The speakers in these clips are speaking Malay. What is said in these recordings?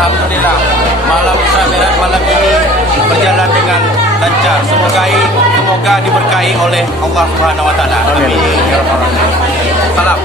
Alhamdulillah malam Isra malam ini berjalan dengan lancar. Semoga diberkahi oleh Allah Subhanahu wa taala. Amin. Salam.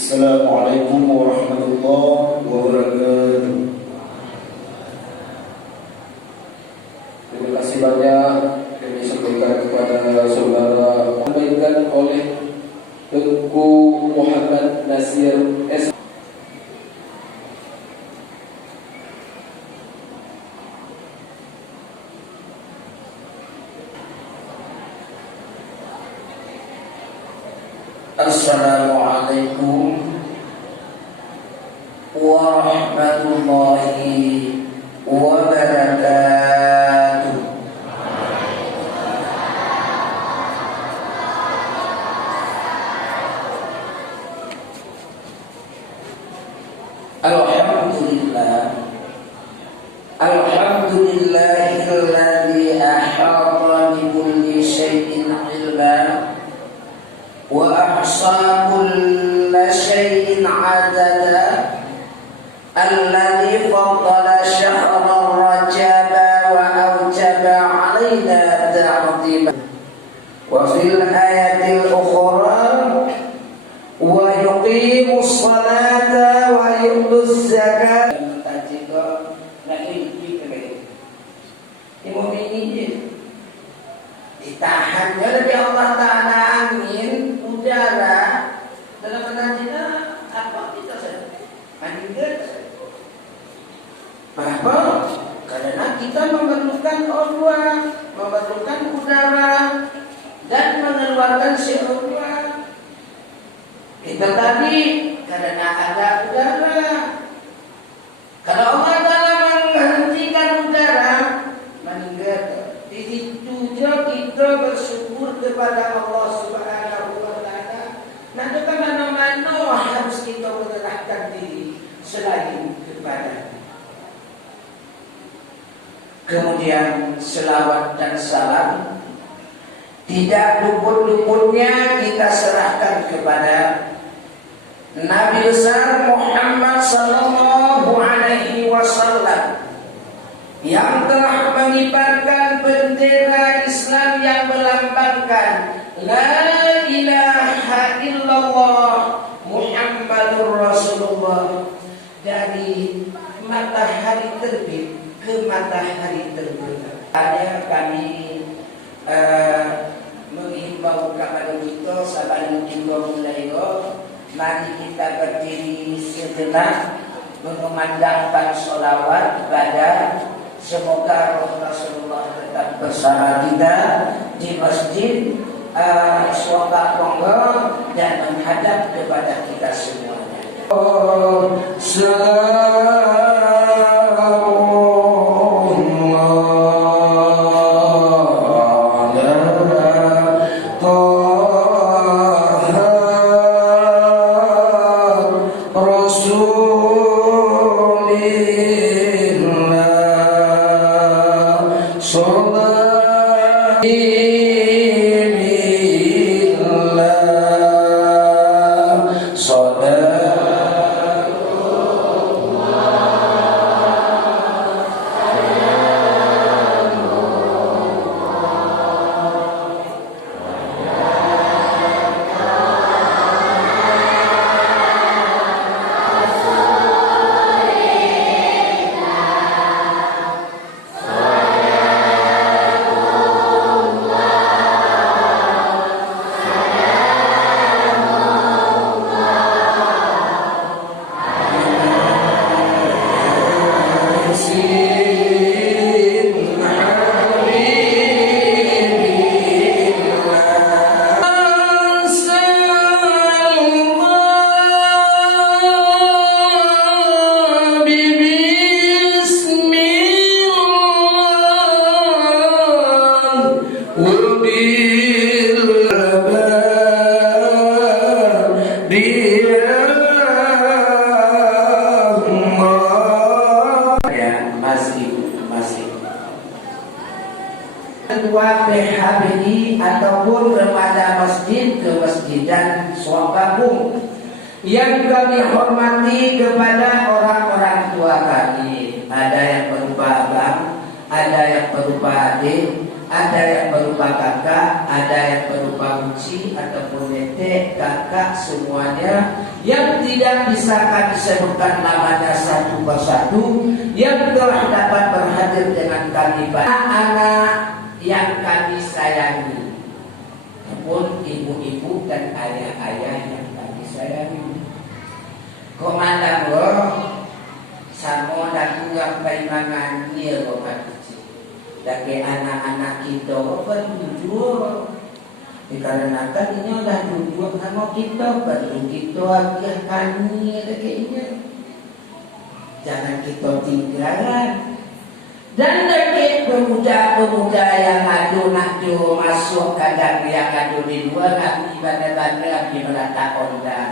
Assalamualaikum warahmatullahi wabarakatuh. Terima kasih banyak yang disampaikan kepada saudara disampaikan oleh Tengku Muhammad Nasir S. Assalamualaikum warahmatullahi wabarakatuh. Alhamdulillahilladzi ahata bi kulli syai'in ilma wa ahsa kulla syai'in adada alladzi faddala syahra rajaba wa awjaba 'alaina ta'dhiba wa fil ayatil ukhra wa yuqimus salata wa yu'tuz zakata tajika nahi ini ditahan oleh Allah Ta'ala angin udara dalam penajina apa kita saja angin kenapa? Karena kita memerlukan Allah, memerlukan udara dan mengeluarkan CO2. Kita tadi karena ada udara. Kalau Allah Ta'ala menghentikan udara, meninggal. Di situ kita bersyukur kepada Allah Subhanahu wa taala. Nah, kemana-mana harus kita menyerahkan diri selain kepada. Kemudian selawat dan salam tidak luput-luputnya kita serahkan kepada Nabi besar Muhammad sallallahu alaihi wasallam yang telah mengibarkan bendera Islam yang melambangkan La ilaha illallah Muhammadur Rasulullah dari matahari terbit ke matahari terbenam. Kami menghimbau kepada kita sebelum kita mulai, mari kita berdiri sejenak mengumandangkan sholawat kepada semoga roh Rasulullah tetap bersama kita di masjid Suaka Konggo dan menghadap kepada kita semuanya. Rasulillah Ketua PHBI ataupun kepada masjid ke masjid dan swakampung yang kami hormati kepada orang-orang tua kami, ada yang berupa abang, ada yang berupa adik, ada yang berupa kakak, ada yang berupa buci ataupun nenek, kakak, semuanya yang tidak bisa kami sebutkan namanya satu persatu, yang telah dapat berhadir dengan kami, anak-anak yang kami sayangi, pun ibu-ibu dan ayah-ayah yang kami sayangi. Komandan roh samo dan yang paimangan dia rokat kecil. Dari anak-anak kita berjujur, dikarenakan ini dah jujur sama kita, perlu kita akan kayaknya. Jangan kita tinggalan. Dan lagi pemuda-pemuda yang adu masuk kadang yang adu di luar, nanti pada-pada lagi meletak onda.